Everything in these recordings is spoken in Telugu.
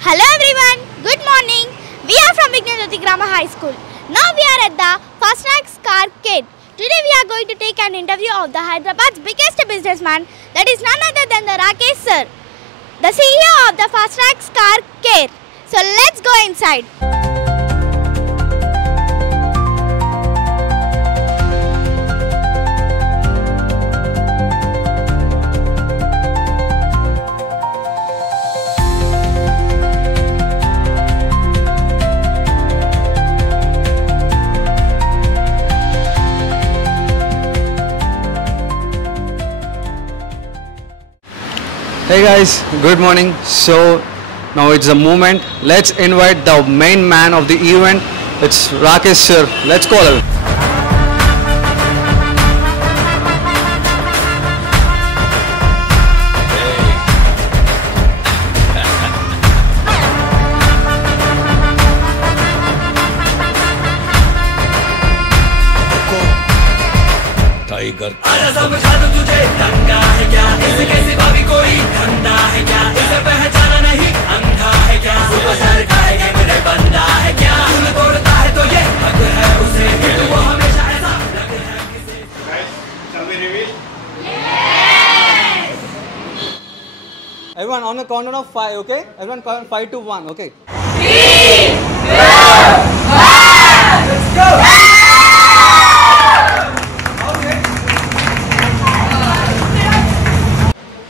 Hello everyone, good morning. We are from Vignanjyoti Grammar High School. Now we are at the Fast Track Carcade. Today we are going to take an interview of the Hyderabad's biggest businessman, that is none other than the Rakesh sir, the CEO of the Fast Track Carcade. So let's go inside. Hey guys, good morning. So now it's the moment. Let's invite the main man of the event. It's Rakesh sir. Let's call him. Tiger समझा दो तुझे दंगा है क्या इसके सिवा भी कोई धंधा है क्या इसे पहचाना नहीं अंधा है क्या सुपरस्टार का है कि मेरे बंदा है क्या दिल तोड़ता है तो ये हक है उसे कि वो हमेशा ऐसा लग है किसे Shall we reveal? Everyone on the countdown of 5, okay? Everyone count 5 to 1, okay? 3 2 1 let's go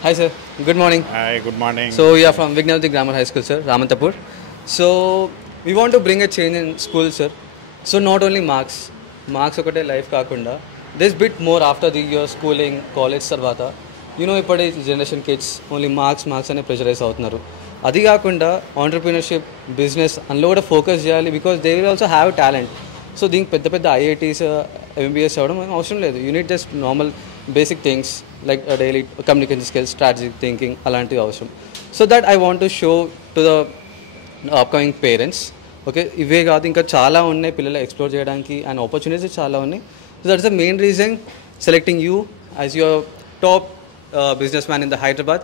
Hi sir, good morning. Hi, good morning. So we are from Vignanjyoti Grammar High School, sir, Ramantapur. So we want to bring a change in school, sir. So not only marks ఒకటే లైఫ్ కాకుండా there's bit more after your schooling, college తర్వాత ఇప్పటి జనరేషన్ కిడ్స్ ఓన్లీ మార్క్స్ అనే ప్రెషరైజ్ అవుతున్నారు. అది కాకుండా ఆంటర్ప్రీనర్షిప్, బిజినెస్ అందులో కూడా ఫోకస్ చేయాలి because they will also have talent. So దీనికి పెద్ద పెద్ద ఐఐటీస్, ఎంబీబీఎస్ అవ్వడం అవసరం లేదు. Unit just normal basic things like daily communication skills, strategic thinking అలాంటివి అవసరం. So that I want to show to the upcoming parents. Okay, ఇవే కాదు ఇంకా చాలా ఉన్నాయి పిల్లలు ఎక్స్ప్లోర్ చేయడానికి అండ్ ఆపర్చునిటీస్ చాలా ఉన్నాయి. So that's the main reason selecting you as your top business man in the Hyderabad.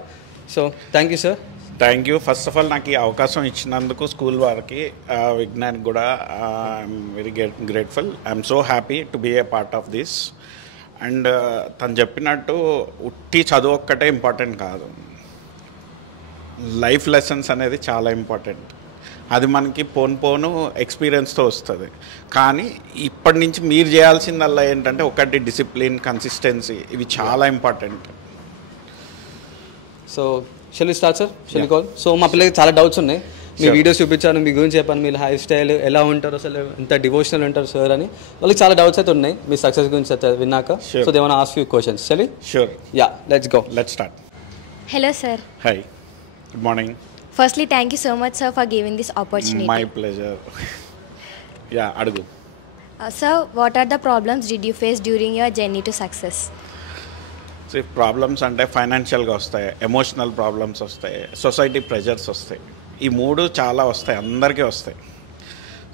So thank you sir. Thank you. First of all నాకు ఈ అవకాశం ఇచ్చినందుకు స్కూల్ వారికి, విజ్ఞానికి కూడా I'm very grateful. I'm so happy to be a part of this. And తను చెప్పినట్టు ఉట్టి చదువు ఒక్కటే ఇంపార్టెంట్ కాదు, లైఫ్ లెసన్స్ అనేది చాలా ఇంపార్టెంట్. అది మనకి పోను ఎక్స్పీరియన్స్తో వస్తుంది. కానీ ఇప్పటి నుంచి మీరు చేయాల్సిందల్లా ఏంటంటే ఒకటి డిసిప్లిన్, కన్సిస్టెన్సీ, ఇవి చాలా important. So shall we start sir? Shall we call? So మా పిల్లలకి చాలా డౌట్స్ ఉన్నాయి. మీ వీడియోస్ చూపించాను, మీ గురించి చెప్పాను, మీ లైఫ్ స్టైల్ ఎలా ఉంటారు, అసలు ఎంత డివోషనల్ ఉంటారు సార్ అని. వాళ్ళకి చాలా డౌట్స్ అయితే ఉన్నాయి మీ సక్సెస్ గురించి అయితే విన్నాక. So they want ask you questions. Shall we? Sure. Yeah, let's go. Let's start. Hello sir. Hi. Good morning. Firstly, thank you so much sir for giving this opportunity. My pleasure. Yeah, అడుగు. Sir, what are the problems did you face during your journey to success? So problems అంటే ఫైనాన్షియల్గా వస్తాయి, ఎమోషనల్ ప్రాబ్లమ్స్ వస్తాయి, సొసైటీ ప్రెషర్స్ వస్తాయి. ఈ మూడు చాలా వస్తాయి, అందరికీ వస్తాయి.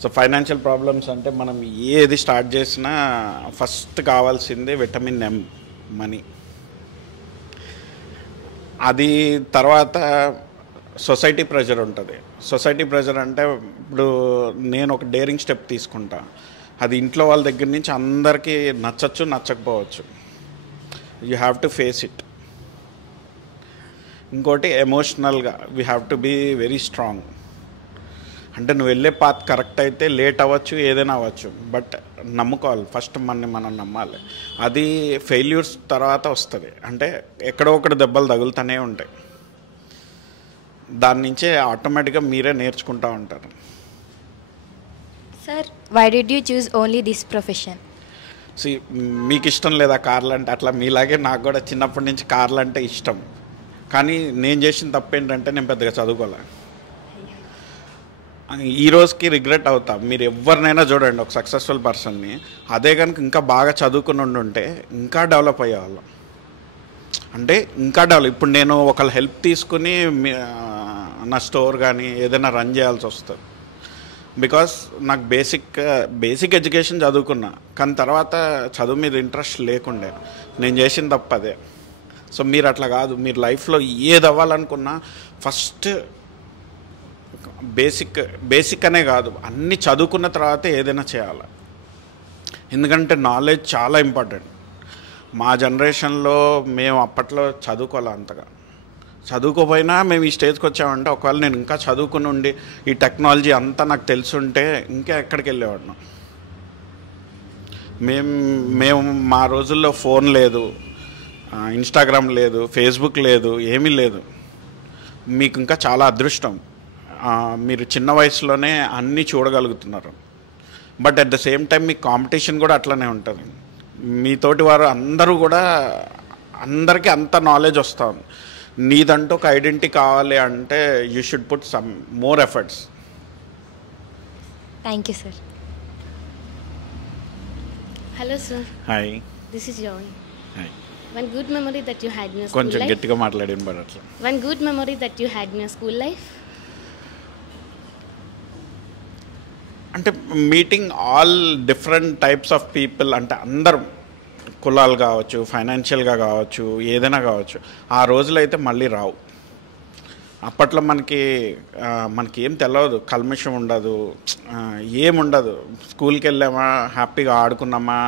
సో ఫైనాన్షియల్ ప్రాబ్లమ్స్ అంటే మనం ఏది స్టార్ట్ చేసినా ఫస్ట్ కావాల్సింది విటమిన్ ఎం, మనీ. అది తర్వాత సొసైటీ ప్రెషర్ ఉంటుంది. సొసైటీ ప్రెషర్ అంటే ఇప్పుడు నేను ఒక డేరింగ్ స్టెప్ తీసుకుంటా, అది ఇంట్లో వాళ్ళ దగ్గర నుంచి అందరికీ నచ్చచ్చు, నచ్చకపోవచ్చు. You have to face it. ఇంకోటి ఎమోషనల్గా we have to be very strong. అంటే నువ్వు వెళ్ళే పాత్ కరెక్ట్ అయితే లేట్ అవ్వచ్చు, ఏదైనా అవ్వచ్చు, బట్ నమ్ముకోవాలి. ఫస్ట్ మనం నమ్మాలి. అది ఫెయిల్యూర్స్ తర్వాత వస్తుంది. అంటే ఎక్కడో ఒకటి దెబ్బలు తగులుతూనే ఉంటాయి. దాని నుంచే ఆటోమేటిక్గా మీరే నేర్చుకుంటూ ఉంటారు. Sir, why did you choose only this profession? మీకు ఇష్టం లేదా కార్లు అంటే? అట్లా మీలాగే నాకు కూడా చిన్నప్పటి నుంచి కార్లు అంటే ఇష్టం. కానీ నేను చేసిన తప్పు ఏంటంటే నేను పెద్దగా చదువుకోలే. ఈ రోజుకి రిగ్రెట్ అవుతా. మీరు ఎవరినైనా చూడండి, ఒక సక్సెస్ఫుల్ పర్సన్ని, అదే కనుక ఇంకా బాగా చదువుకుని ఉండుంటే ఇంకా డెవలప్ అయ్యేవాళ్ళం. అంటే ఇంకా డెవలప్. ఇప్పుడు నేను ఒకళ్ళ హెల్ప్ తీసుకుని నా స్టోర్ కానీ ఏదైనా రన్ చేయాల్సి వస్తుంది. బికాస్ నాకు బేసిక్ ఎడ్యుకేషన్ చదువుకున్నా, కానీ తర్వాత చదువు మీద ఇంట్రెస్ట్ లేకుండే. నేను చేసిన తప్పు అదే. సో మీరు అట్లా కాదు, మీరు లైఫ్లో ఏది అవ్వాలనుకున్నా ఫస్ట్ బేసిక్ అనే కాదు, అన్నీ చదువుకున్న తర్వాత ఏదైనా చేయాలి. ఎందుకంటే నాలెడ్జ్ చాలా ఇంపార్టెంట్. మా జనరేషన్లో మేము అప్పట్లో చదువుకోవాలి, అంతగా చదువుకోపోయినా మేము ఈ స్టేజ్కి వచ్చామంటే, ఒకవేళ నేను ఇంకా చదువుకుని ఉండి ఈ టెక్నాలజీ అంతా నాకు తెలుసుంటే ఇంకా ఎక్కడికి వెళ్ళేవాడిని. మేము మా రోజుల్లో ఫోన్ లేదు, ఇన్స్టాగ్రామ్ లేదు, ఫేస్బుక్ లేదు, ఏమీ లేదు. మీకు ఇంకా చాలా అదృష్టం, మీరు చిన్న వయసులోనే అన్నీ చూడగలుగుతున్నారు. But at the same time మీ కాంపిటీషన్ కూడా అట్లనే ఉంటుంది. మీతోటి వారు అందరూ కూడా అందరికీ అంత నాలెడ్జ్ వస్తుంది. నీదంటూ ఒక ఐడెంటిటీ కావాలి అంటే you should put some more efforts. Thank you, sir. Hello, sir. Hi. This is Joy. Hi. One good memory that you had in your school కొంచెం life. గట్టిగా మాట్లాడిన బట్ అట్లా. One good memory that you had in your school life. అంటే meeting all different types of people, అంటే అందరూ కులాలు కావచ్చు, ఫైనాన్షియల్గా కావచ్చు, ఏదైనా కావచ్చు. ఆ రోజులు అయితే మళ్ళీ రావు. అప్పట్లో మనకి ఏం తెలియదు, కల్మషం ఉండదు, ఏముండదు. స్కూల్కి వెళ్ళామా, హ్యాపీగా ఆడుకున్నామా,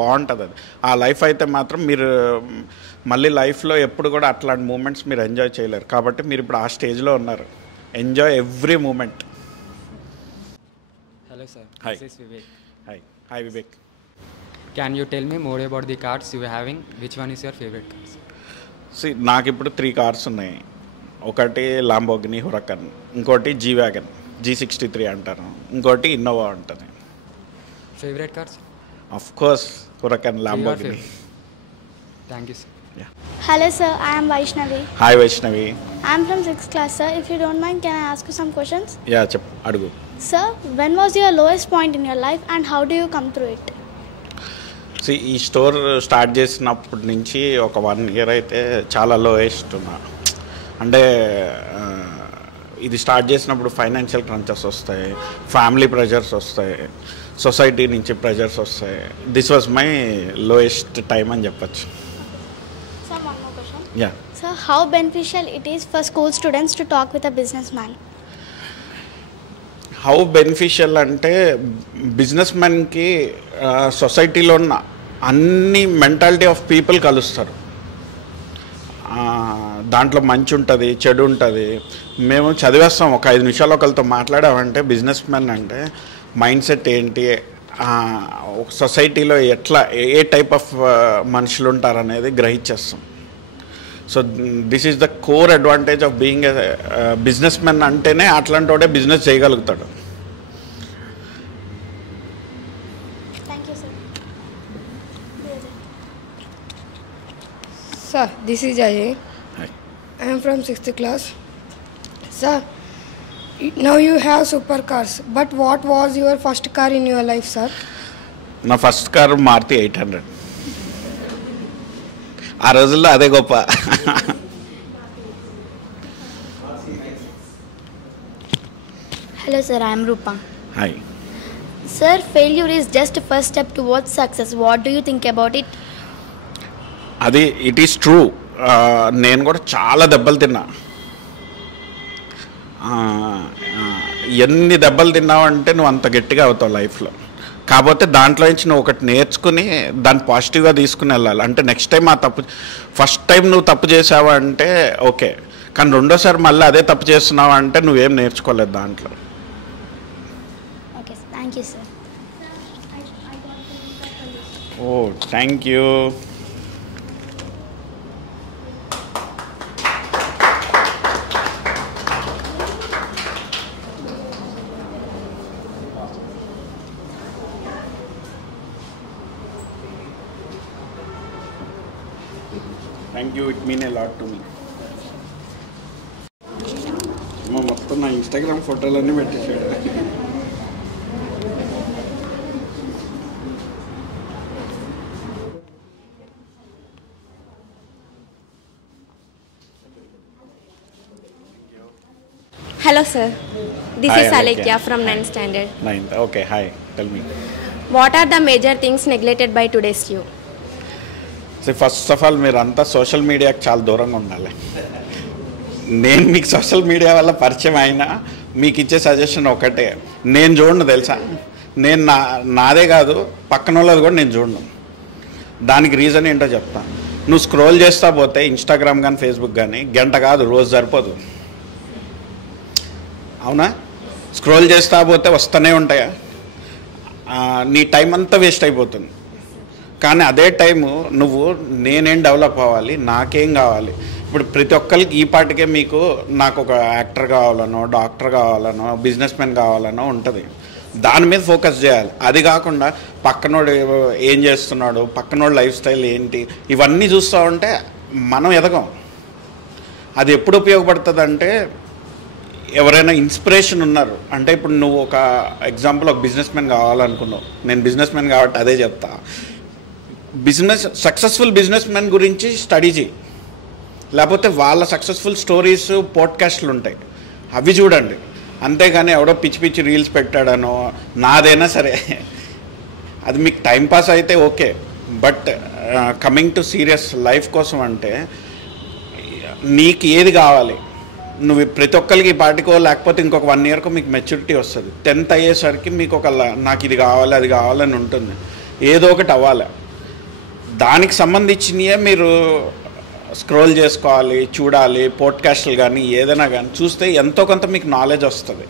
బాగుంటుంది అది. ఆ లైఫ్ అయితే మాత్రం మీరు మళ్ళీ లైఫ్లో ఎప్పుడు కూడా అట్లాంటి మూమెంట్స్ మీరు ఎంజాయ్ చేయలేరు. కాబట్టి మీరు ఇప్పుడు ఆ స్టేజ్లో ఉన్నారు. Enjoy every moment. Hello sir, Hi. this is Vivek. Hi Vivek. Can you tell me more about the cars you are having? Which one is your favorite cars? See, నాకు ఇప్పుడు 3 కార్స్ ఉన్నాయి. ఒకటి లాంబోగిని హురకన్, ఇంకోటి జీ వ్యాగన్ G63 అంటారు, ఇంకోటి ఇన్నోవా ఉంటుంది. Favorite cars? Of course Huracan, Lamborghini. Thank you sir. Hello sir, I am Vaishnavi. Hi Vaishnavi. I am from 6th class sir. If you don't mind, can I ask you some questions? Yeah చెప్పు, అడుగు. Sir, when was your lowest point in your life and how do you come through it? ఈ స్టోర్ స్టార్ట్ చేసినప్పటి నుంచి ఒక 1 year అయితే చాలా లోయెస్ట్ ఉన్నా. అంటే ఇది స్టార్ట్ చేసినప్పుడు ఫైనాన్షియల్ క్రంచెస్ వస్తాయి, ఫ్యామిలీ ప్రెషర్స్ వస్తాయి, సొసైటీ నుంచి ప్రెషర్స్ వస్తాయి. This was my lowest time అని చెప్పచ్చు. Sir, one more question. Yeah. Sir, how beneficial it is for school students to talk with a businessman? How beneficial అంటే బిజినెస్ మ్యాన్కి సొసైటీలో ఉన్న అన్ని మెంటాలిటీ ఆఫ్ పీపుల్ కలుస్తారు. దాంట్లో మంచి ఉంటుంది, చెడు ఉంటుంది. మేము చదివేస్తాం, ఒక 5 నిమిషాలు ఒకరితో మాట్లాడామంటే బిజినెస్ మ్యాన్ అంటే మైండ్ సెట్ ఏంటి, సొసైటీలో ఎట్లా ఏ టైప్ ఆఫ్ మనుషులు ఉంటారనేది గ్రహించేస్తాం. So this is the core advantage of being a business man. అంటేనే అట్లాంటి వాడే బిజినెస్ చేయగలుగుతాడు. Thank you sir. Sir, this is Ajay. Hi. I am from 6th class. Sir, now you have supercars, but what was your first car in your life, sir? నా ఫస్ట్ కార్ మారుతి 800. ఆ రోజుల్లో అదే గొప్ప. Hello, sir. I am Rupa. Hi. Sir, failure is just a first step towards success. What do you think about it? అది ఇట్ ఈస్ ట్రూ. నేను కూడా చాలా దెబ్బలు తిన్నా. ఎన్ని దెబ్బలు తిన్నావంటే నువ్వు అంత గట్టిగా అవుతావు లైఫ్లో. కాకపోతే దాంట్లో నుంచి నువ్వు ఒకటి నేర్చుకుని దాన్ని పాజిటివ్గా తీసుకుని వెళ్ళాలి. అంటే నెక్స్ట్ టైం ఫస్ట్ టైం నువ్వు తప్పు చేసావా అంటే ఓకే, కానీ రెండోసారి మళ్ళీ అదే తప్పు చేస్తున్నావా అంటే నువ్వేం నేర్చుకోలేదు దాంట్లో. Okay, thank you sir. Oh thank you. Thank you, it mean a lot to me. మొత్తం నా ఇన్స్టాగ్రామ్ ఫోటోలన్నీ పెట్టేసాడు. Hello, sir. This Hi, is Alekia. Alekia from 9th standard. 9th. Okay, hi. Tell me. What are the major things neglected by today's youth? First of all మీరు అంతా సోషల్ మీడియాకి చాలా దూరంగా ఉండాలి. నేను మీకు సోషల్ మీడియా వల్ల పరిచయం అయినా మీకు ఇచ్చే సజెషన్ ఒకటే, నేను చూడను తెలుసా, నేను నాదే కాదు పక్కన వాళ్ళది కూడా నేను చూడను. దానికి రీజన్ ఏంటో చెప్తా. నువ్వు స్క్రోల్ చేస్తా పోతే ఇన్స్టాగ్రామ్ కానీ ఫేస్బుక్ కానీ గంట కాదు రోజు సరిపోదు, అవునా? స్క్రోల్ చేస్తా పోతే వస్తూనే ఉంటాయా? నీ టైం అంతా వేస్ట్ అయిపోతుంది. కానీ అదే టైము నువ్వు నేనేం డెవలప్ అవ్వాలి, నాకేం కావాలి. ఇప్పుడు ప్రతి ఒక్కరికి ఈ పాటికే మీకు నాకు ఒక యాక్టర్ కావాలనో, డాక్టర్ కావాలనో, బిజినెస్ మ్యాన్ కావాలనో ఉంటుంది. దాని మీద ఫోకస్ చేయాలి. అది కాకుండా పక్కనోడు ఏం చేస్తున్నాడు, పక్కనోడు లైఫ్ స్టైల్ ఏంటి, ఇవన్నీ చూస్తూ ఉంటే మనం ఎదగం. అది ఎప్పుడు ఉపయోగపడుతుంది అంటే ఎవరైనా ఇన్స్పిరేషన్ ఉన్నారు అంటే, ఇప్పుడు నువ్వు ఒక ఎగ్జాంపుల్ ఒక బిజినెస్ మ్యాన్ కావాలనుకున్నావు, నేను బిజినెస్ మ్యాన్ కాబట్టి అదే చెప్తా. సక్సెస్ఫుల్ బిజినెస్ మ్యాన్ గురించి స్టడీ చేయి, లేకపోతే వాళ్ళ సక్సెస్ఫుల్ స్టోరీస్ పోడ్కాస్ట్లు ఉంటాయి, అవి చూడండి. అంతేగాని ఎవడో పిచ్చి పిచ్చి రీల్స్ పెట్టాడనో నాదైనా సరే అది మీకు టైంపాస్ అయితే okay. But coming to serious life కోసం అంటే నీకు ఏది కావాలి, నువ్వు ప్రతి ఒక్కరికి పాటికో లేకపోతే ఇంకొక 1 yearకో మీకు మెచ్యూరిటీ వస్తుంది. 10th అయ్యేసరికి మీకు ఒక నాకు ఇది కావాలి అది కావాలని ఉంటుంది, ఏదో ఒకటి అవ్వాలి. దానికి సంబంధించినవే మీరు స్క్రోల్ చేసుకోవాలి, చూడాలి. పోడ్కాస్ట్లు కానీ ఏదైనా కానీ చూస్తే ఎంతో కొంత మీకు నాలెడ్జ్ వస్తుంది.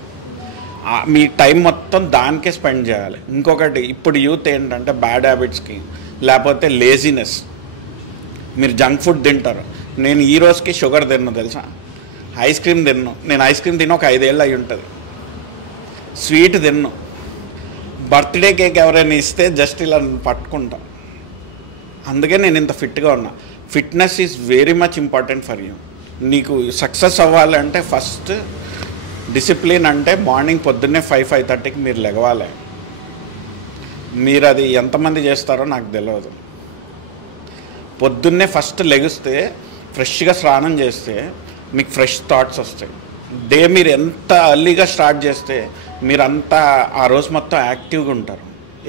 మీ టైం మొత్తం దానికే స్పెండ్ చేయాలి. ఇంకొకటి, ఇప్పుడు యూత్ ఏంటంటే బ్యాడ్ హ్యాబిట్స్కి లేకపోతే లేజినెస్, మీరు జంక్ ఫుడ్ తింటారు. నేను ఈ రోజుకి షుగర్ తిన్ను తెలుసా, ఐస్ క్రీమ్ తిన్ను. నేను ఐస్ క్రీమ్ తిన్న ఒక 5 ఏళ్ళు అయి ఉంటుంది. స్వీట్ తిన్ను. బర్త్డే కేక్ ఎవరైనా ఇస్తే జస్ట్ ఇలా పట్టుకుంటా. అందుకే నేను ఇంత ఫిట్గా ఉన్నా. Fitness is very much important for you. నీకు సక్సెస్ అవ్వాలంటే ఫస్ట్ డిసిప్లిన్. అంటే మార్నింగ్ పొద్దున్నే 5-5:30కి మీరు లెగవాలి. మీరు అది ఎంతమంది చేస్తారో నాకు తెలియదు. పొద్దున్నే ఫస్ట్ లెగిస్తే ఫ్రెష్గా స్నానం చేస్తే మీకు ఫ్రెష్ థాట్స్ వస్తాయి. డే మీరు ఎంత అర్లీగా స్టార్ట్ చేస్తే మీరంతా ఆ రోజు మొత్తం యాక్టివ్గా ఉంటారు.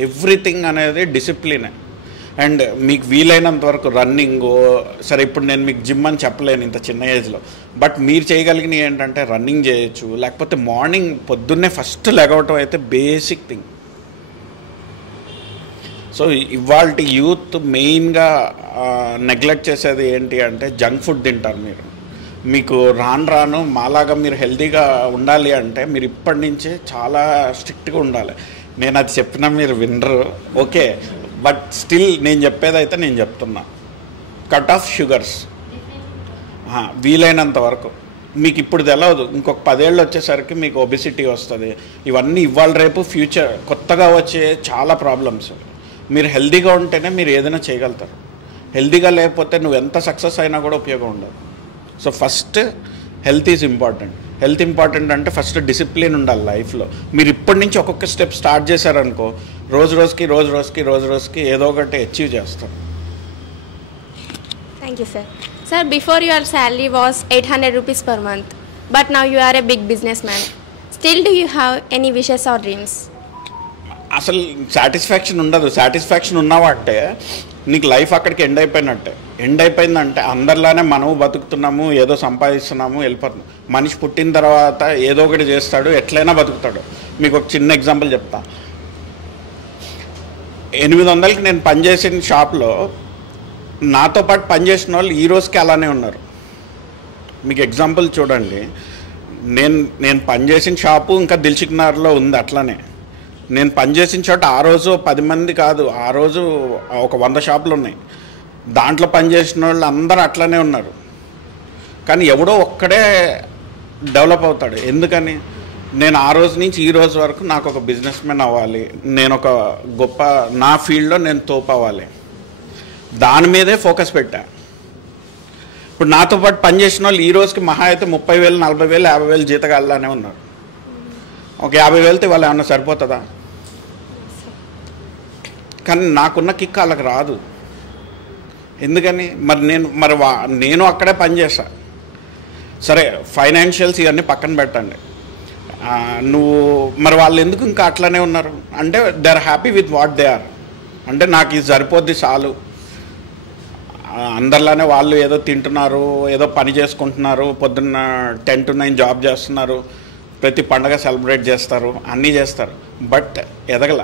ఎవ్రీథింగ్ అనేది డిసిప్లినే. అండ్ మీకు వీలైనంత వరకు రన్నింగ్, సరే ఇప్పుడు నేను మీకు జిమ్ అని చెప్పలేను ఇంత చిన్న ఏజ్లో, బట్ మీరు చేయగలిగినవి ఏంటంటే రన్నింగ్ చేయొచ్చు, లేకపోతే మార్నింగ్ పొద్దున్నే ఫస్ట్ లెగవటం అయితే బేసిక్ థింగ్. సో ఇవాళ యూత్ మెయిన్గా నెగ్లెక్ట్ చేసేది ఏంటి అంటే జంక్ ఫుడ్ తింటారు. మీకు రాను మాలాగా మీరు హెల్తీగా ఉండాలి అంటే మీరు ఇప్పటి నుంచే చాలా స్ట్రిక్ట్గా ఉండాలి. నేను అది చెప్పినా మీరు వినరు, ఓకే, బట్ స్టిల్ నేను చెప్పేదైతే నేను చెప్తున్నా. కట్ ఆఫ్ షుగర్స్ వీలైనంత వరకు. మీకు ఇప్పుడు తెలియదు, ఇంకొక 10 ఏళ్ళు వచ్చేసరికి మీకు ఒబిసిటీ వస్తుంది. ఇవన్నీ ఇవాళ రేపు ఫ్యూచర్ కొత్తగా వచ్చే చాలా ప్రాబ్లమ్స్. మీరు హెల్తీగా ఉంటేనే మీరు ఏదైనా చేయగలుగుతారు. హెల్తీగా లేకపోతే నువ్వు ఎంత సక్సెస్ అయినా కూడా ఉపయోగం ఉండదు. So first health is important. Health important అంటే ఫస్ట్ డిసిప్లిన్ ఉండాలి లైఫ్లో. మీరు ఇప్పటి నుంచి ఒక్కొక్క స్టెప్ స్టార్ట్ చేశారనుకో, రోజు రోజుకి ఏదో ఒకటి అచీవ్ చేస్తారు. Thank you, sir. Sir, before your salary was 800 rupees per month, but now you are a big businessman. Still, do you have any wishes or dreams? అసలు సాటిస్ఫాక్షన్ ఉండదు. సాటిస్ఫాక్షన్ ఉన్నావంటే నీకు లైఫ్ అక్కడికి ఎండ్ అయిపోయినట్టే. ఎండ్ అయిపోయిందంటే అందరిలానే మనము బతుకుతున్నాము, ఏదో సంపాదిస్తున్నాము, వెళ్ళిపోతున్నాం. మనిషి పుట్టిన తర్వాత ఏదో ఒకటి చేస్తాడు, ఎట్లయినా బతుకుతాడు. మీకు ఒక చిన్న ఎగ్జాంపుల్ చెప్తా. 800కి నేను పనిచేసిన షాప్లో నాతో పాటు పనిచేసిన వాళ్ళు ఈ రోజుకి అలానే ఉన్నారు. మీకు ఎగ్జాంపుల్ చూడండి, నేను పనిచేసిన షాపు ఇంకా దిల్సుఖ్నగర్లో ఉంది. అట్లానే నేను పనిచేసిన చోట ఆ రోజు 10 మంది కాదు, ఆ రోజు ఒక 100 షాపులు ఉన్నాయి. దాంట్లో పనిచేసిన వాళ్ళు అందరూ అట్లనే ఉన్నారు. కానీ ఎవడో ఒక్కడే డెవలప్ అవుతాడు. ఎందుకని? నేను ఆ రోజు నుంచి ఈ రోజు వరకు నాకు ఒక బిజినెస్ మ్యాన్ అవ్వాలి, నేను ఒక గొప్ప నా ఫీల్డ్లో నేను తోపు అవ్వాలి, దాని మీదే ఫోకస్ పెట్టా. ఇప్పుడు నాతో పాటు పనిచేసిన వాళ్ళు ఈ రోజుకి మహా అయితే 30,000, 40,000, 50,000 జీతగాళ్ళనే ఉన్నారు. ఒక 50,000తో వాళ్ళు ఏమన్నా సరిపోతుందా? కానీ నాకున్న కిక్ వాళ్ళకి రాదు. ఎందుకని? నేను అక్కడే పనిచేస్తా. సరే, ఫైనాన్షియల్స్ ఇవన్నీ పక్కన పెట్టండి. మరి వాళ్ళు ఎందుకు ఇంకా అట్లనే ఉన్నారు అంటే they are happy with what they are. అంటే నాకు ఇది సరిపోద్ది చాలు అందరిలానే వాళ్ళు ఏదో తింటున్నారు, ఏదో పని చేసుకుంటున్నారు, పొద్దున్న 10 to 9 జాబ్ చేస్తున్నారు, ప్రతి పండగ సెలబ్రేట్ చేస్తారు, అన్నీ చేస్తారు. బట్ ఎదగల.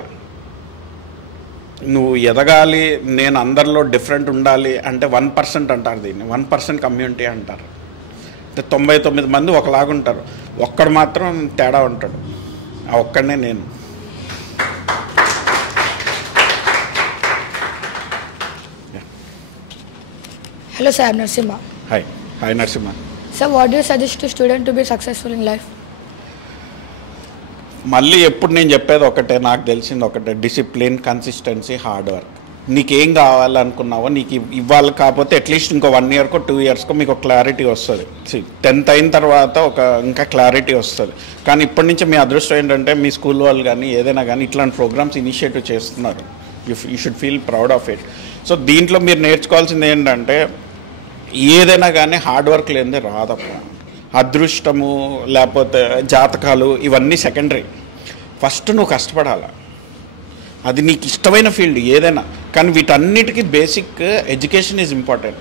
నువ్వు ఎదగాలి, నేను అందరిలో డిఫరెంట్ ఉండాలి అంటే 1% అంటారు దీన్ని. 1% కమ్యూనిటీ అంటారు. అంటే 99 మంది ఒకలాగుంటారు, ఒక్కడు మాత్రం తేడా ఉంటాడు. ఆ ఒక్కడనే నేను. Hello, sir. I'm Narsimha. Hi Narasimha. Sir, what do you suggest to student to be successful in life? మళ్ళీ ఎప్పుడు నేను చెప్పేది ఒకటే, నాకు తెలిసింది ఒకటే, డిసిప్లిన్, కన్సిస్టెన్సీ, హార్డ్ వర్క్. నీకేం కావాలనుకున్నావో నీకు ఇవ్వాలి. కాకపోతే అట్లీస్ట్ ఇంకో 1 yearకో 2 yearsకో మీకు క్లారిటీ వస్తుంది. 10th అయిన తర్వాత ఇంకా క్లారిటీ వస్తుంది. కానీ ఇప్పటి నుంచి మీ అదృష్టం ఏంటంటే మీ స్కూల్ వాళ్ళు కానీ ఏదైనా కానీ ఇట్లాంటి ప్రోగ్రామ్స్ ఇనిషియేటివ్ చేస్తున్నారు. You should feel proud of it. So దీంట్లో మీరు నేర్చుకోవాల్సింది ఏంటంటే ఏదైనా కానీ హార్డ్ వర్క్ లేనిదే రాదప్ప. అదృష్టము లేకపోతే జాతకాలు ఇవన్నీ సెకండరీ. ఫస్ట్ నువ్వు కష్టపడాలి. అది నీకు ఇష్టమైన ఫీల్డ్ ఏదైనా. కానీ వీటన్నిటికీ basic education is important,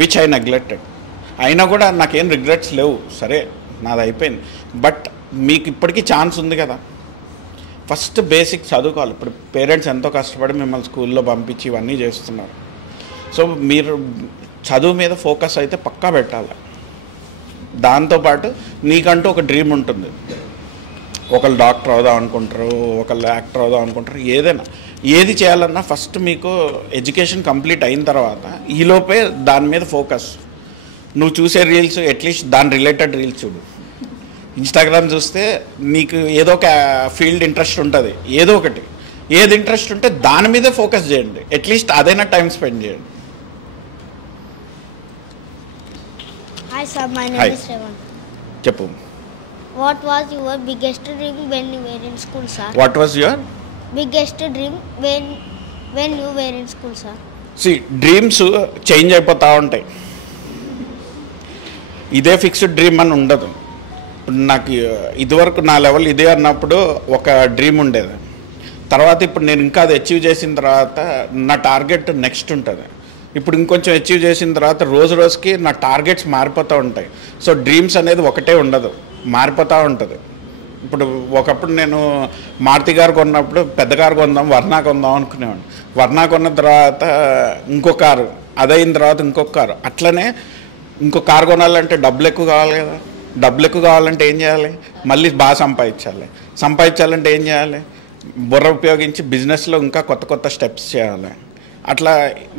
which I neglected. అయినా కూడా నాకేం రిగ్రెట్స్ లేవు. సరే నాది అయిపోయింది. బట్ మీకు ఇప్పటికీ ఛాన్స్ ఉంది కదా. ఫస్ట్ బేసిక్ చదువుకోవాలి. ఇప్పుడు పేరెంట్స్ ఎంతో కష్టపడి మిమ్మల్ని స్కూల్లో పంపించి ఇవన్నీ చేస్తున్నారు. సో మీరు చదువు మీద ఫోకస్ అయితే పక్కా పెట్టాలి. దాంతోపాటు నీకంటూ ఒక డ్రీమ్ ఉంటుంది. ఒకళ్ళు డాక్టర్ అవుదాం అనుకుంటారు, ఒకళ్ళు యాక్టర్ అవుదాం అనుకుంటారు. ఏదైనా ఏది చేయాలన్నా ఫస్ట్ మీకు ఎడ్యుకేషన్ కంప్లీట్ అయిన తర్వాత ఈలోపే దాని మీద ఫోకస్. నువ్వు చూసే రీల్స్ అట్లీస్ట్ దాని రిలేటెడ్ రీల్స్ చూడు. ఇన్స్టాగ్రామ్ చూస్తే నీకు ఏదో ఒక ఫీల్డ్ ఇంట్రెస్ట్ ఉంటుంది, ఏదో ఒకటి. ఏది ఇంట్రెస్ట్ ఉంటే దాని మీదే ఫోకస్ చేయండి. అట్లీస్ట్ అదైనా టైం స్పెండ్ చేయండి. Hi sir, my name Hi. is Revan. చెప్పు. What was your biggest dream when you were in school, sir? What was your Biggest dream when you were in school, sir? Dreams change అయిపోతూ ఉంటాయి. ఇదే ఫిక్స్డ్ డ్రీమ్ అని ఉండదు. నాకు ఇదివరకు నా లెవెల్ ఇదే అన్నప్పుడు ఒక డ్రీమ్ ఉండేది. తర్వాత ఇప్పుడు నేను ఇంకా అది అచీవ్ చేసిన తర్వాత నా టార్గెట్ నెక్స్ట్ ఉంటుంది. ఇప్పుడు ఇంకొంచెం అచీవ్ చేసిన తర్వాత రోజు రోజుకి నా టార్గెట్స్ మారిపోతూ ఉంటాయి. సో డ్రీమ్స్ అనేది ఒకటే ఉండదు, మారిపోతూ ఉంటుంది. ఇప్పుడు ఒకప్పుడు నేను మారుతి గారు కొన్నప్పుడు పెద్ద కారు కొందాం, వర్ణా కొందాం అనుకునేవాడిని. వర్ణా కొన్న తర్వాత ఇంకో కారు, అదైన తర్వాత ఇంకొక కారు. అట్లనే ఇంకో కారు కొనాలంటే డబ్బులు ఎక్కువ కావాలి కదా. డబ్బులు ఎక్కువ కావాలంటే ఏం చేయాలి? మళ్ళీ బాగా సంపాదించాలి. సంపాదించాలంటే ఏం చేయాలి? బుర్ర ఉపయోగించి బిజినెస్లో ఇంకా కొత్త కొత్త స్టెప్స్ చేయాలి. అట్లా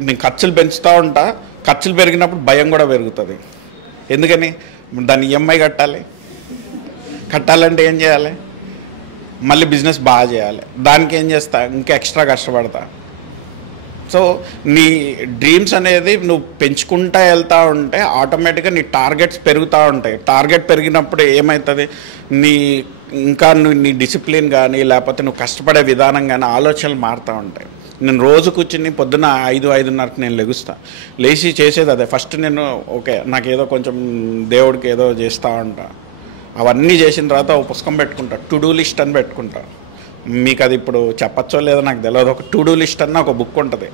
నేను ఖర్చులు పెంచుతూ ఉంటా. ఖర్చులు పెరిగినప్పుడు భయం కూడా పెరుగుతుంది. ఎందుకని? దాన్ని ఈఎంఐ కట్టాలంటే ఏం చేయాలి? మళ్ళీ బిజినెస్ బాగా చేయాలి. దానికి ఏం చేస్తా? ఇంకా ఎక్స్ట్రా కష్టపడతా. సో నీ డ్రీమ్స్ అనేది నువ్వు పెంచుకుంటూ వెళ్తూ ఉంటే ఆటోమేటిక్గా నీ టార్గెట్స్ పెరుగుతూ ఉంటాయి. టార్గెట్ పెరిగినప్పుడు ఏమవుతుంది? నీ డిసిప్లిన్ కానీ లేకపోతే నువ్వు కష్టపడే విధానం కానీ ఆలోచనలు మారుతూ ఉంటాయి. నేను రోజు కూర్చుని పొద్దున్న 5-5:30కి నేను లేచి చేసేది అదే. ఫస్ట్ నేను నాకు ఏదో కొంచెం దేవుడికి ఏదో చేస్తూ ఉంటా. అవన్నీ చేసిన తర్వాత ఒక పుస్తకం పెట్టుకుంటా, టు డూ లిస్ట్ అని పెట్టుకుంటా. మీకు అది ఇప్పుడు చెప్పచ్చో లేదో నాకు తెలియదు. ఒక టు డూ లిస్ట్ అన్న ఒక బుక్ ఉంటుంది.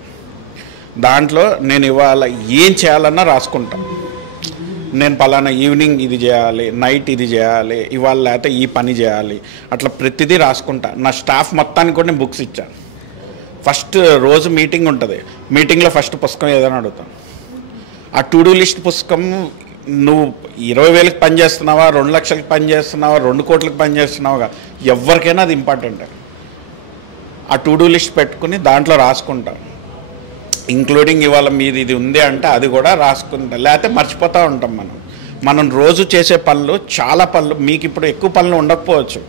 దాంట్లో నేను ఇవాళ ఏం చేయాలన్నా రాసుకుంటా. నేను పలానా ఈవినింగ్ ఇది చేయాలి, నైట్ ఇది చేయాలి, ఇవాళ లేకపోతే ఈ పని చేయాలి, అట్లా ప్రతిదీ రాసుకుంటా. నా స్టాఫ్ మొత్తానికి కూడా నేను బుక్స్ ఇచ్చాను. ఫస్ట్ రోజు మీటింగ్ ఉంటుంది. మీటింగ్లో ఫస్ట్ పుస్తకం ఏదైనా అడుగుతాను. ఆ టు డూ లిస్ట్ పుస్తకం నువ్వు 20,000కి పని చేస్తున్నావా, 2 లక్షలకి పని చేస్తున్నావా, 2 కోట్లకి పని చేస్తున్నావుగా, ఎవరికైనా అది ఇంపార్టెంట్. ఆ టు డూ లిస్ట్ పెట్టుకుని దాంట్లో రాసుకుంటా. ఇంక్లూడింగ్ ఇవాళ మీది ఇది ఉంది అంటే అది కూడా రాసుకుంటా. లేకపోతే మర్చిపోతూ ఉంటాం. మనం రోజు చేసే పనులు చాలా పనులు. మీకు ఇప్పుడు ఎక్కువ పనులు ఉండకపోవచ్చు.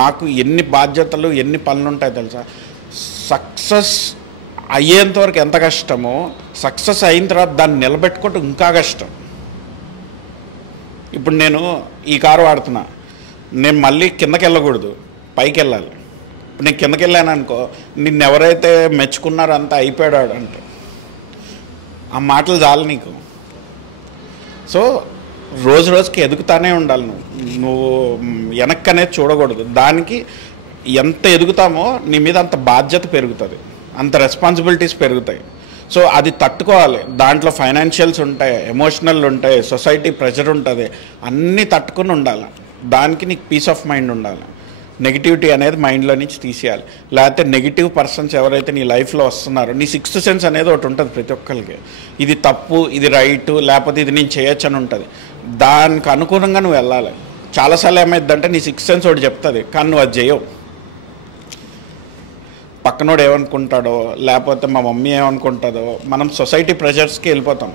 మాకు ఎన్ని బాధ్యతలు ఎన్ని పనులు ఉంటాయి తెలుసా? సక్సెస్ అయ్యేంతవరకు ఎంత కష్టమో సక్సెస్ అయిన తర్వాత దాన్ని నిలబెట్టుకోవటం ఇంకా కష్టం. ఇప్పుడు నేను ఈ కారు వాడుతున్నా, నేను మళ్ళీ కిందకి వెళ్ళకూడదు, పైకి వెళ్ళాలి. ఇప్పుడు నేను కిందకి వెళ్ళాను అనుకో, నిన్ను ఎవరైతే మెచ్చుకున్నారో అంతా అయిపోయాడు అంటే ఆ మాటలు చాలు నీకు. సో రోజు రోజుకి ఎదుగుతానే ఉండాలి. నువ్వు వెనక్కి అనేది చూడకూడదు. దానికి ఎంత ఎదుగుతామో నీ మీద అంత బాధ్యత పెరుగుతుంది, అంత రెస్పాన్సిబిలిటీస్ పెరుగుతాయి. సో అది తట్టుకోవాలి. దాంట్లో ఫైనాన్షియల్స్ ఉంటాయి, ఎమోషనల్ ఉంటాయి, సొసైటీ ప్రెషర్ ఉంటుంది, అన్నీ తట్టుకుని ఉండాలి. దానికి నీకు పీస్ ఆఫ్ మైండ్ ఉండాలి. నెగిటివిటీ అనేది మైండ్లో నుంచి తీసేయాలి. లేకపోతే నెగిటివ్ పర్సన్స్ ఎవరైతే నీ లైఫ్లో వస్తున్నారో, నీ సిక్స్త్ సెన్స్ అనేది ఒకటి ఉంటుంది ప్రతి ఒక్కరికి. ఇది తప్పు, ఇది రైటు, లేకపోతే ఇది నేను చేయొచ్చు అని ఉంటుంది. దానికి అనుగుణంగా నువ్వు వెళ్ళాలి. చాలాసార్లు ఏమైందంటే నీ సిక్స్త్ సెన్స్ ఒకటి చెప్తుంది, కానీ నువ్వు అది చేయవు. పక్కనోడు ఏమనుకుంటాడో, లేకపోతే మా మమ్మీ ఏమనుకుంటుందో, మనం సొసైటీ ప్రెషర్స్కి వెళ్ళిపోతాం.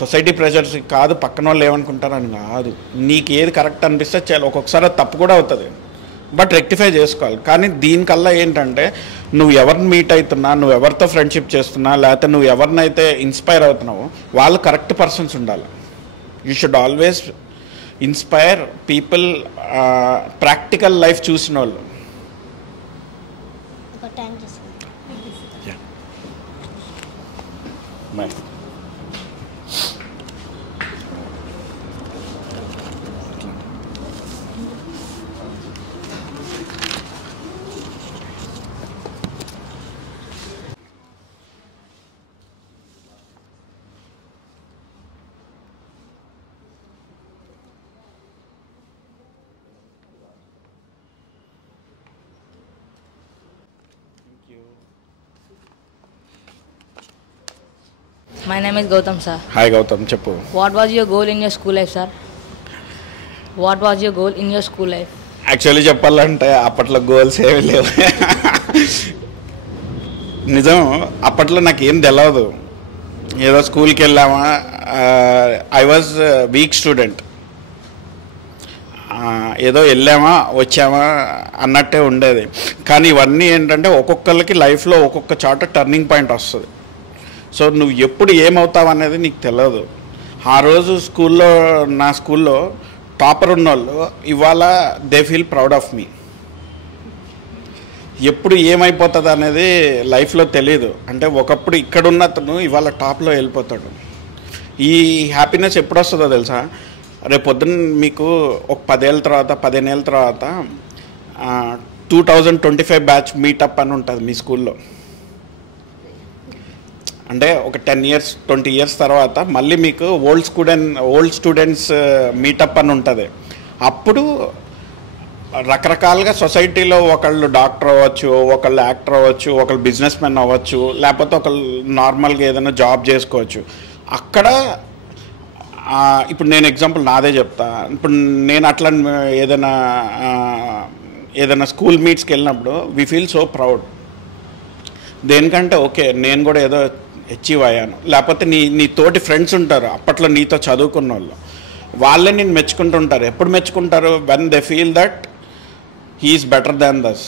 సొసైటీ ప్రెషర్స్ కాదు, పక్కన వాళ్ళు ఏమనుకుంటారని కాదు, నీకు ఏది కరెక్ట్ అనిపిస్తే చాలు. ఒక్కొక్కసారి అది తప్పు కూడా అవుతుంది, బట్ రెక్టిఫై చేసుకోవాలి. కానీ దీనికల్లా ఏంటంటే నువ్వు ఎవరిని మీట్ అవుతున్నా, నువ్వు ఎవరితో ఫ్రెండ్షిప్ చేస్తున్నా, లేకపోతే నువ్వు ఎవరినైతే ఇన్స్పైర్ అవుతున్నావో వాళ్ళు కరెక్ట్ పర్సన్స్ ఉండాలి. You should always inspire people, practical life చూసిన వాళ్ళు. Bye. My name is Gautam, sir. Hi Gautam, cheppu. What was your goal in your school life, sir? What was your goal in your school life? Actually చెప్పాలంటే అప్పట్లో గోల్స్ ఏమీ లేవు. నిజం, అప్పట్లో నాకు ఏం తెలియదు. ఏదో స్కూల్కి వెళ్ళామా, ఐ వాజ్ వీక్ స్టూడెంట్, ఏదో వెళ్ళామా వచ్చామా అన్నట్టే ఉండేది. కానీ ఇవన్నీ ఏంటంటే ఒక్కొక్కరికి లైఫ్లో ఒక్కొక్క చోట టర్నింగ్ పాయింట్ వస్తుంది. సో నువ్వు ఎప్పుడు ఏమవుతావు అనేది నీకు తెలియదు. ఆ రోజు స్కూల్లో, నా స్కూల్లో టాపర్ ఉన్నోళ్ళు ఇవాళ దే ఫీల్ ప్రౌడ్ ఆఫ్ మీ. ఎప్పుడు ఏమైపోతుంది అనేది లైఫ్లో తెలియదు. అంటే ఒకప్పుడు ఇక్కడున్న అతను ఇవాళ టాప్లో వెళ్ళిపోతాడు. ఈ హ్యాపీనెస్ ఎప్పుడు వస్తుందో తెలుసా? రేపు పొద్దున్న మీకు ఒక 10 ఏళ్ళ తర్వాత 15 ఏళ్ళ తర్వాత 2025 బ్యాచ్ మీటప్ అని ఉంటుంది మీ స్కూల్లో. అంటే ఒక 10 years 20 years తర్వాత మళ్ళీ మీకు ఓల్డ్ స్టూడెంట్స్ మీటప్ అని ఉంటుంది. అప్పుడు రకరకాలుగా సొసైటీలో ఒకళ్ళు డాక్టర్ అవ్వచ్చు, ఒకళ్ళు యాక్టర్ అవ్వచ్చు, ఒకళ్ళు బిజినెస్ మ్యాన్ అవ్వచ్చు, లేకపోతే ఒకళ్ళు నార్మల్గా ఏదైనా జాబ్ చేసుకోవచ్చు. అక్కడ ఇప్పుడు నేను ఎగ్జాంపుల్ నాదే చెప్తా. ఇప్పుడు నేను అట్లా ఏదైనా స్కూల్ మీట్స్కి వెళ్ళినప్పుడు వీ ఫీల్ సో ప్రౌడ్. దేనికంటే ఓకే నేను కూడా ఏదో అచీవ్ అయ్యాను. లేకపోతే నీ తోటి ఫ్రెండ్స్ ఉంటారు అప్పట్లో నీతో చదువుకున్న వాళ్ళు, వాళ్ళే నేను మెచ్చుకుంటుంటారు. ఎప్పుడు మెచ్చుకుంటారు? When they feel that he's better than us.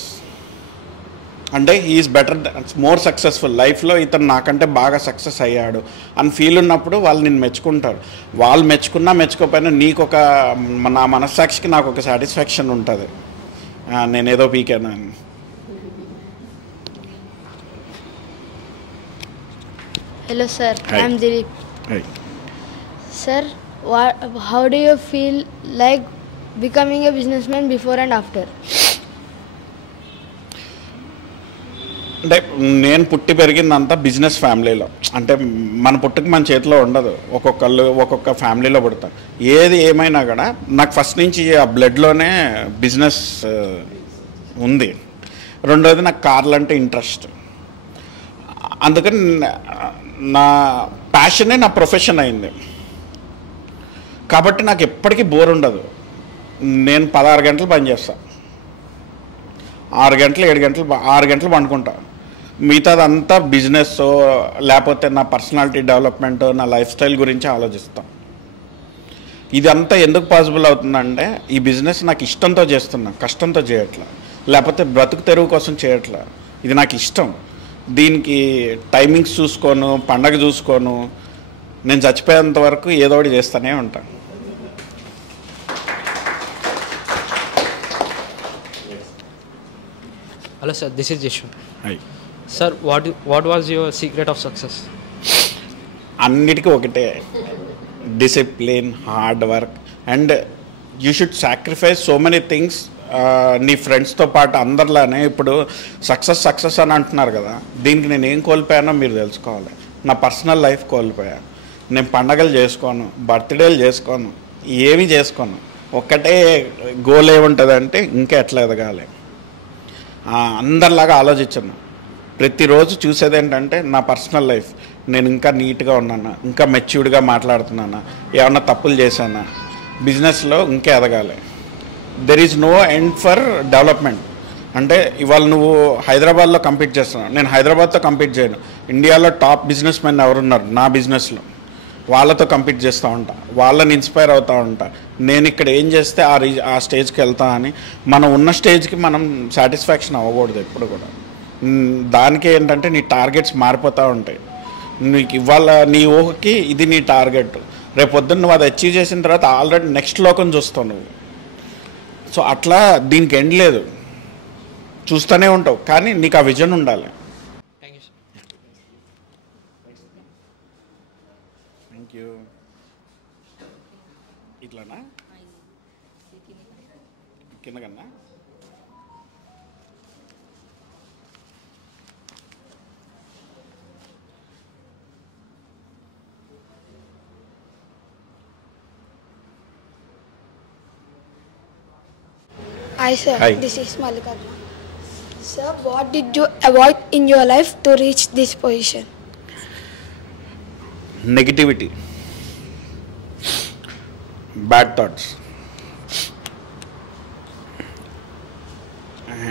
అంటే హీఈస్ బెటర్, మోర్ సక్సెస్ఫుల్ లైఫ్లో, ఇతను నాకంటే బాగా సక్సెస్ అయ్యాడు అని ఫీల్ ఉన్నప్పుడు వాళ్ళు నేను మెచ్చుకుంటారు. వాళ్ళు మెచ్చుకున్నా మెచ్చుకోకపోయినా నీకు ఒక, నా మనస్సాక్షికి నాకు ఒక సాటిస్ఫాక్షన్ ఉంటుంది, నేనేదో పీకాను అని. Hello sir, Hi. I am Dilip. Hi. Sir, how do you feel like becoming a businessman before and after? అంటే నేను పుట్టి పెరిగిందంతా బిజినెస్ ఫ్యామిలీలో. అంటే మన పుట్టుకు మన చేతిలో ఉండదు, ఒక్కొక్క ఫ్యామిలీలో పుడతారు. ఏది ఏమైనా కూడా నాకు ఫస్ట్ నుంచి ఆ బ్లడ్లోనే బిజినెస్ ఉంది. రెండోది నాకు కార్లు అంటే ఇంట్రెస్ట్. అందుకని నా ప్యాషనే నా ప్రొఫెషన్ అయింది. కాబట్టి నాకు ఎప్పటికీ బోర్ ఉండదు. నేను 16 గంటలు పనిచేస్తాను, 6 గంటలు 7 గంటలు 6 గంటలు పండుకుంటా. మిగతాదంతా బిజినెస్, లేకపోతే నా పర్సనాలిటీ డెవలప్మెంట్, నా లైఫ్ స్టైల్ గురించి ఆలోచిస్తాం. ఇదంతా ఎందుకు పాసిబుల్ అవుతుందంటే ఈ బిజినెస్ నాకు ఇష్టంతో చేస్తున్నా, కష్టంతో చేయట్లా, లేకపోతే బ్రతుకు తెరువు కోసం చేయట్లా. ఇది నాకు ఇష్టం. దీనికి టైమింగ్స్ చూసుకోను, పండగ చూసుకోను, నేను చచ్చిపోయేంత వరకు ఏదో ఒకటి చేస్తూనే ఉంటాను. Hello sir, this is Jishu. Hi. Sir, what was your secret of success? అన్నిటికీ ఒకటే, discipline, hard work, and you should sacrifice so many things. నీ ఫ్రెండ్స్తో పాటు అందరిలానే ఇప్పుడు సక్సెస్ అని అంటున్నారు కదా, దీనికి నేను ఏం కోల్పోయానో మీరు తెలుసుకోవాలి. నా పర్సనల్ లైఫ్ కోల్పోయా. నేను పండగలు చేసుకోను, బర్త్డేలు చేసుకోను, ఏమీ చేసుకోను. ఒక్కటే గోల్ ఏముంటుందంటే ఇంకా ఎట్లా ఎదగాలి. అందరిలాగా ఆలోచించను. ప్రతిరోజు చూసేది ఏంటంటే నా పర్సనల్ లైఫ్, నేను ఇంకా నీట్గా ఉన్నానా, ఇంకా మెచ్యూర్డ్గా మాట్లాడుతున్నానా, ఏమన్నా తప్పులు చేశానా, బిజినెస్లో ఇంకా ఎదగాలి. There is no end for development. అంటే ఇవాళ నువ్వు హైదరాబాద్లో కంపీట్ చేస్తున్నావు, నేను హైదరాబాద్తో కంపీట్ చేయను. ఇండియాలో టాప్ బిజినెస్ మెన్ ఎవరున్నారు నా బిజినెస్లో, వాళ్ళతో కంపీట్ చేస్తూ ఉంటా, వాళ్ళని ఇన్స్పైర్ అవుతూ ఉంటా. నేను ఇక్కడ ఏం చేస్తే ఆ స్టేజ్కి వెళ్తా అని. మనం ఉన్న స్టేజ్కి మనం సాటిస్ఫాక్షన్ అవ్వకూడదు ఎప్పుడు కూడా. దానికి ఏంటంటే నీ టార్గెట్స్ మారిపోతూ ఉంటాయి. నీకు ఇవాళ నీ ఊహకి ఇది నీ టార్గెట్, రేపు పొద్దున్న నువ్వు అది అచీవ్ చేసిన తర్వాత ఆల్రెడీ నెక్స్ట్ లోకం చూస్తావు నువ్వు. సో అట్లా దీనికి ఎండ్ లేదు, చూస్తూనే ఉంటావు, కానీ నీకు ఆ విజన్ ఉండాలి. Thank you. ఇట్లానా కింద కన్నా Hi sir, Hi. this is Mallikarjuna. Sir, what did you avoid in your life to reach this position? Negativity, bad thoughts,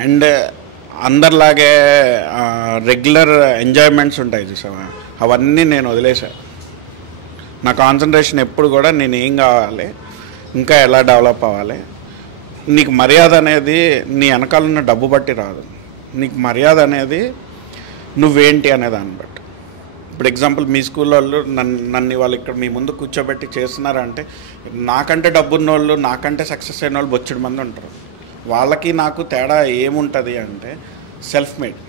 and అందరిలాగే రెగ్యులర్ ఎంజాయ్మెంట్స్ ఉంటాయి చూసావా, అవన్నీ నేను వదిలేసా. నా కాన్సన్ట్రేషన్ ఎప్పుడు కూడా నేను ఏం కావాలి, ఇంకా ఎలా డెవలప్ అవ్వాలి. నీకు మర్యాద అనేది నీ వెనకాల ఉన్న డబ్బు బట్టి రాదు. నీకు మర్యాద అనేది నువ్వేంటి అనే దాన్ని బట్టి. ఇప్పుడు ఎగ్జాంపుల్ మీ స్కూల్ వాళ్ళు నన్ను వాళ్ళు ఇక్కడ మీ ముందు కూర్చోబెట్టి చేస్తున్నారంటే, నాకంటే డబ్బున్న వాళ్ళు, నాకంటే సక్సెస్ అయిన వాళ్ళు బొచ్చెడు మంది ఉంటారు. వాళ్ళకి నాకు తేడా ఏముంటుంది అంటే సెల్ఫ్ మేడ్.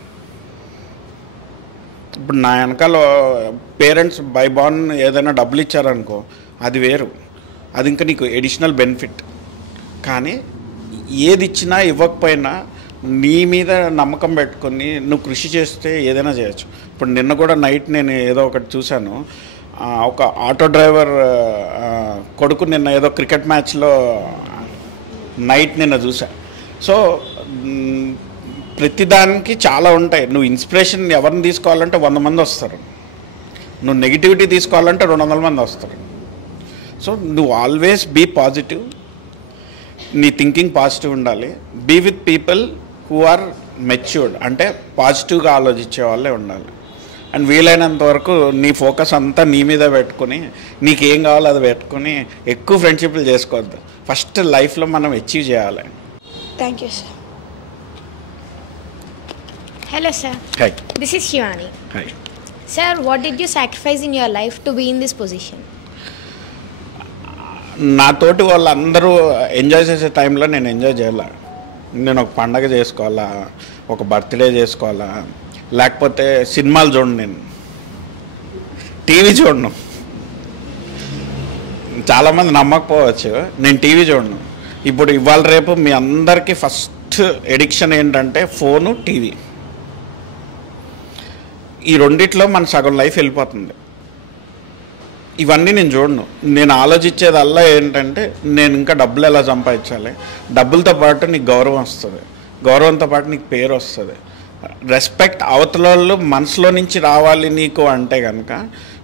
ఇప్పుడు నా వెనకాల పేరెంట్స్ బై బార్న్ ఏదైనా డబ్బులు ఇచ్చారనుకో, అది వేరు, అది ఇంకా నీకు ఎడిషనల్ బెనిఫిట్. కానీ ఏది ఇచ్చినా ఇవ్వకపోయినా నీ మీద నమ్మకం పెట్టుకొని నువ్వు కృషి చేస్తే ఏదైనా చేయొచ్చు. ఇప్పుడు నిన్న కూడా నైట్ నేను ఏదో ఒకటి చూశాను, ఒక ఆటో డ్రైవర్ కొడుకు నిన్న ఏదో క్రికెట్ మ్యాచ్లో నైట్ నిన్న చూసా. సో ప్రతిదానికి చాలా ఉంటాయి. నువ్వు ఇన్స్పిరేషన్ ఎవరిని తీసుకోవాలంటే 100 మంది వస్తారు, నువ్వు నెగిటివిటీ తీసుకోవాలంటే 200 మంది వస్తారు. సో నువ్వు ఆల్వేస్ బీ పాజిటివ్, నీ థింకింగ్ పాజిటివ్ ఉండాలి. Be with people who are matured, అంటే పాజిటివ్గా ఆలోచించే వాళ్ళే ఉండాలి. అండ్ వీలైనంత వరకు నీ ఫోకస్ అంతా నీ మీద పెట్టుకుని, నీకేం కావాలో అది పెట్టుకుని ఎక్కువ ఫ్రెండ్షిప్లు చేసుకోవద్దు. ఫస్ట్ లైఫ్లో మనం అచీవ్ చేయాలి. Thank you sir. Hello sir. Hi. This is Shivani. Hi. Sir, what did you sacrifice in your life to be in this position? నాతోటి వాళ్ళందరూ ఎంజాయ్ చేసే టైంలో నేను ఎంజాయ్ చేయాలా. నేను ఒక పండగ చేసుకోవాలా, ఒక బర్త్డే చేసుకోవాలా, లేకపోతే సినిమాలు చూడను, నేను టీవీ చూడను. చాలామంది నమ్మకపోవచ్చు, నేను టీవీ చూడను. ఇప్పుడు ఇవాళ రేపు మీ అందరికీ ఫస్ట్ ఎడిక్షన్ ఏంటంటే ఫోను, టీవీ. ఈ రెండిట్లో మన సగం లైఫ్ వెళ్ళిపోతుంది. ఇవన్నీ నేను చూడను. నేను ఆలోచించేదల్లా ఏంటంటే నేను ఇంకా డబ్బులు ఎలా సంపాదించాలి, డబ్బులతో పాటు నీకు గౌరవం వస్తుంది, గౌరవంతో పాటు నీకు పేరు వస్తుంది, రెస్పెక్ట్ అవతల వాళ్ళు మనసులో నుంచి రావాలి నీకు అంటే కనుక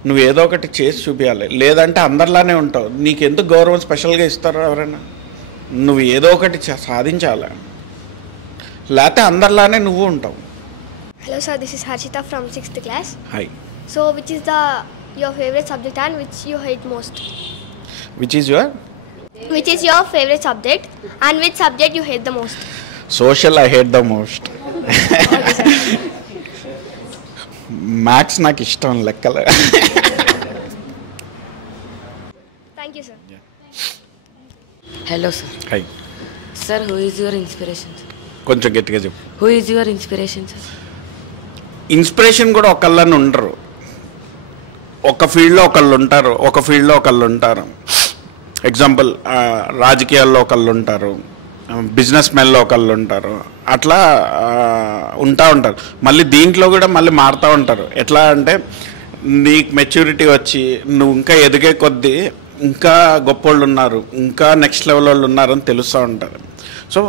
నువ్వు ఏదో ఒకటి చేసి చూపించాలి. లేదంటే అందరిలానే ఉంటావు. నీకు ఎందుకు గౌరవం స్పెషల్గా ఇస్తారు ఎవరైనా? నువ్వు ఏదో ఒకటి సాధించాలి, లేకపోతే అందరిలానే నువ్వు ఉంటావు. Hello sir, this is Harshita from 6th class. Hi. So which is your favorite subject and which you hate most? Which is your? Which is your favorite subject and which subject you hate the most? Social I hate the most. Maths నాకు ఇష్టం, లెక్కలు. Thank you sir. Hello sir. Hi. Sir, who is your inspiration? కొంచెం గట్టిగా చెప్పు. Who is your inspiration sir? Inspiration కూడా ఒకళ్ళని ఉండరు. ఒక ఫీల్డ్లో ఒకళ్ళు ఉంటారు, ఒక ఫీల్డ్లో ఒకళ్ళు ఉంటారు. ఎగ్జాంపుల్ రాజకీయాల్లో ఒకళ్ళు ఉంటారు, బిజినెస్ మెన్లో ఒకళ్ళు ఉంటారు, అట్లా ఉంటారు. మళ్ళీ దీంట్లో కూడా మళ్ళీ మారుతూ ఉంటారు. ఎట్లా అంటే నీకు మెచ్యూరిటీ వచ్చి నువ్వు ఇంకా ఎదిగే కొద్దీ ఇంకా గొప్పోళ్ళు ఉన్నారు, ఇంకా నెక్స్ట్ లెవెల్ వాళ్ళు ఉన్నారని తెలుస్తూ ఉంటుంది. సో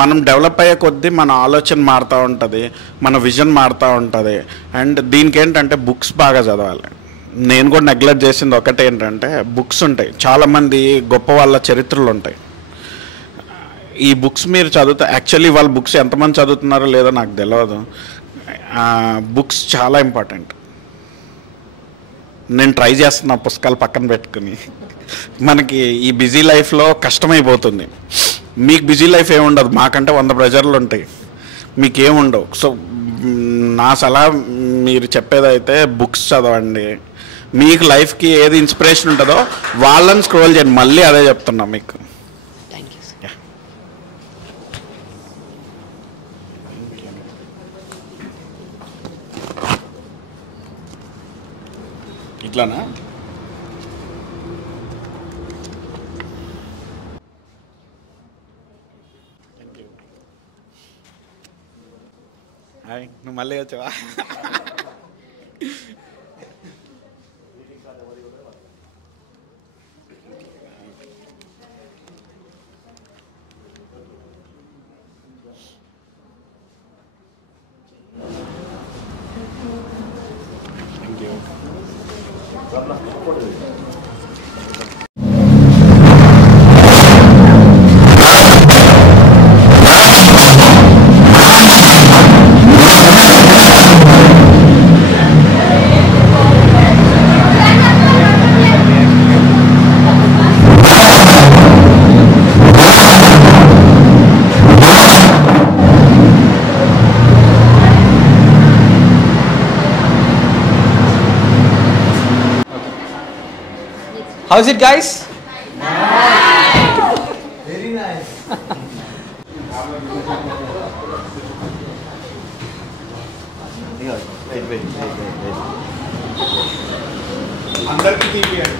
మనం డెవలప్ అయ్యే కొద్దీ మన ఆలోచన మారుతూ ఉంటుంది, మన విజన్ మారుతూ ఉంటుంది. అండ్ దీనికి ఏంటంటే బుక్స్ బాగా చదవాలి. నేను కూడా నెగ్లెక్ట్ చేసింది ఒకటి ఏంటంటే బుక్స్ ఉంటాయి, చాలామంది గొప్ప వాళ్ళ చరిత్రలు ఉంటాయి. ఈ బుక్స్ మీరు చదువుతా, యాక్చువల్లీ వాళ్ళ బుక్స్ ఎంతమంది చదువుతున్నారో లేదో నాకు తెలియదు. బుక్స్ చాలా ఇంపార్టెంట్. నేను ట్రై చేస్తున్నా పుస్తకాలు పక్కన పెట్టుకుని. మనకి ఈ బిజీ లైఫ్లో కష్టమైపోతుంది. మీకు బిజీ లైఫ్ ఏముండదు, మాకంటే 100 ప్రెజర్లు ఉంటాయి, మీకేముండవు. సో నా సలహా మీరు చెప్పేదైతే బుక్స్ చదవండి. మీకు లైఫ్కి ఏది ఇన్స్పిరేషన్ ఉంటుందో వాళ్ళని స్క్రోల్ చేయండి. మళ్ళీ అదే చెప్తున్నా మీకు. ఇట్లానా? హాయ్, నువ్వు మళ్ళీ వచ్చావా? How's it, guys? Very nice. అందరికీ తీపియండి.